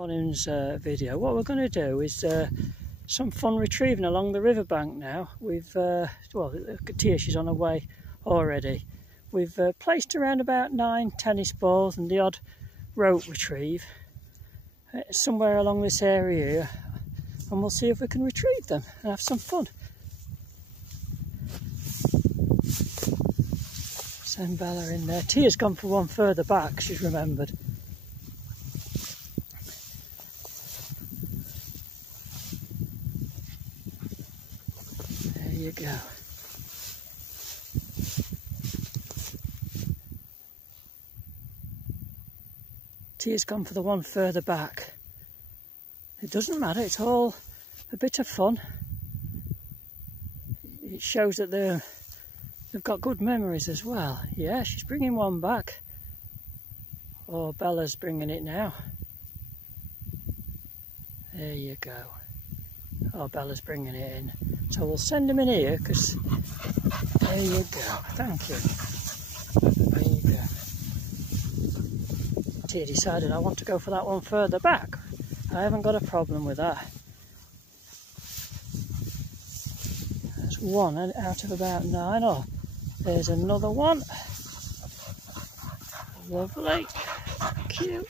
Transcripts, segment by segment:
Morning's video. What we're going to do is some fun retrieving along the riverbank now. We've, well, look at Tia, she's on her way already. We've placed around about 9 tennis balls and the odd rope retrieve somewhere along this area here, and we'll see if we can retrieve them and have some fun. Send Bella in there. Tia's gone for one further back, she's remembered. There you go. Tia's gone for the one further back. It doesn't matter, it's all a bit of fun. It shows that they've got good memories as well. Yeah, she's bringing one back. Oh, Bella's bringing it now. There you go. Oh, Bella's bringing it in. So we'll send them in here, because there you go. Thank you. There you go. Tia decided I want to go for that one further back. I haven't got a problem with that. That's one out of about 9. Oh, there's another one. Lovely. Cute.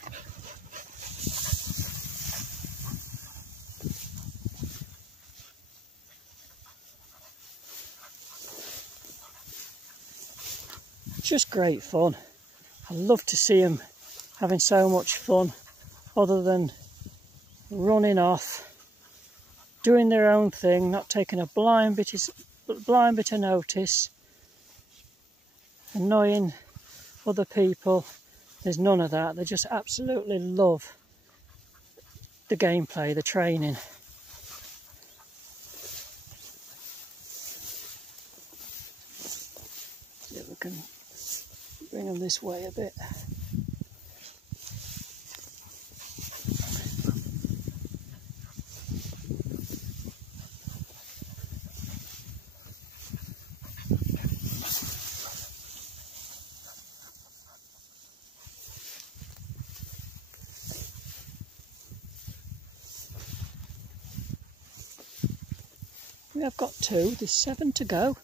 Just great fun. I love to see them having so much fun, other than running off, doing their own thing, not taking a blind bit of notice, annoying other people. There's none of that. They just absolutely love the gameplay, the training. See if we can bring them this way a bit. We have got 2, there's 7 to go.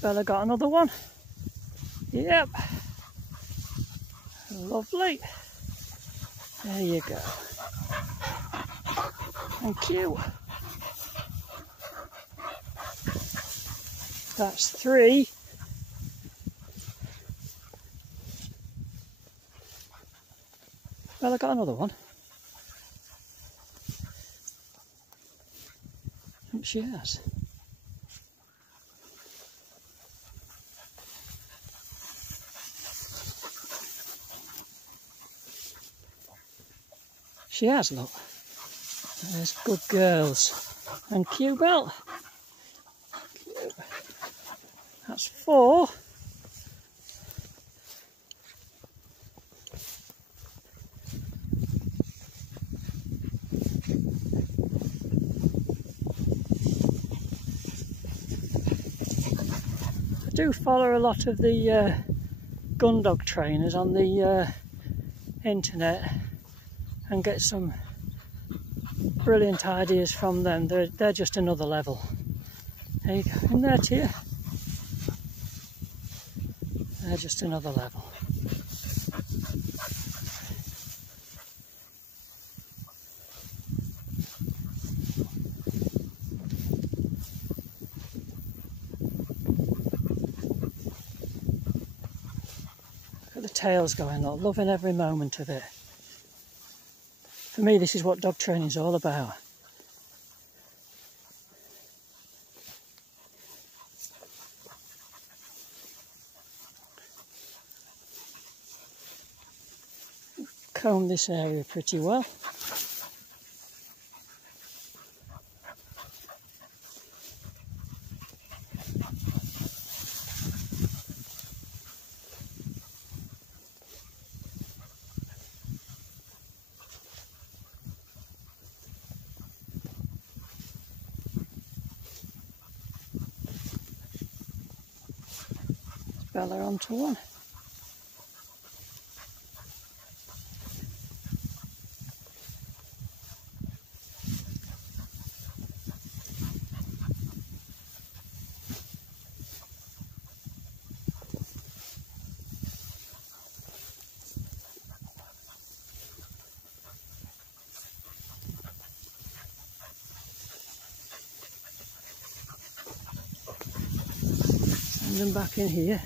Bella got another one. Yep. Lovely. There you go. Thank you. That's 3. Bella got another one. I think she has. She has, look. There's good girls. Thank you, Belle. That's 4. I do follow a lot of the gundog trainers on the internet and get some brilliant ideas from them. They're just another level. There you go. In there, Tia. They're just another level. Look at the tails going up, loving every moment of it. For me, this is what dog training is all about. Comb this area pretty well. Bella onto one. Send them back in here.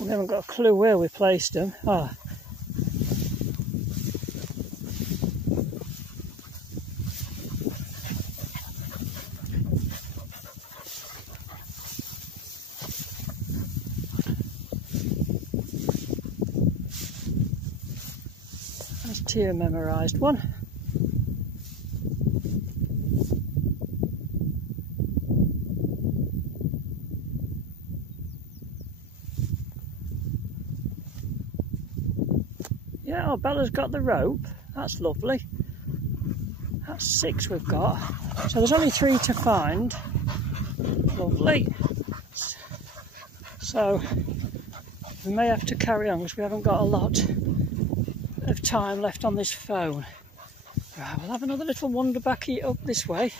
We haven't got a clue where we placed them. Ah. That's Tia memorised one. Yeah, oh, Bella's got the rope. That's lovely. That's 6 we've got. So there's only 3 to find. Lovely. So we may have to carry on because we haven't got a lot of time left on this phone. Right, we'll have another little wander back up this way.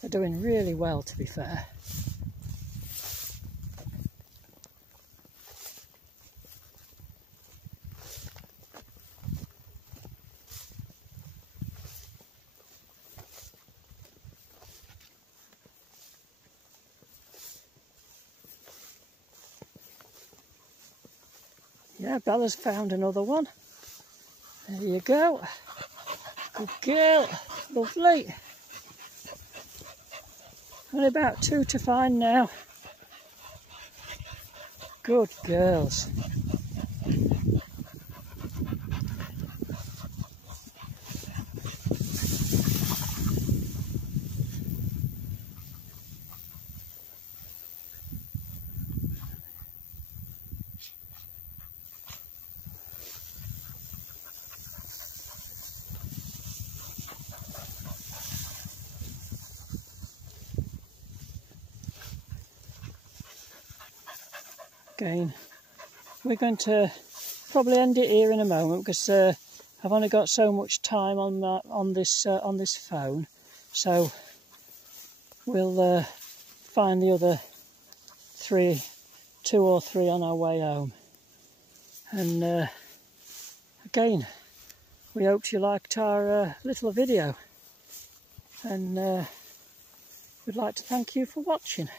They're doing really well, to be fair. Yeah, Bella's found another one. There you go. Good girl. Lovely. Only about 2 to find now. Good girls. Again, we're going to probably end it here in a moment because I've only got so much time on this phone, so we'll find the other 2 or 3 on our way home. And again, we hope you liked our little video, and we'd like to thank you for watching.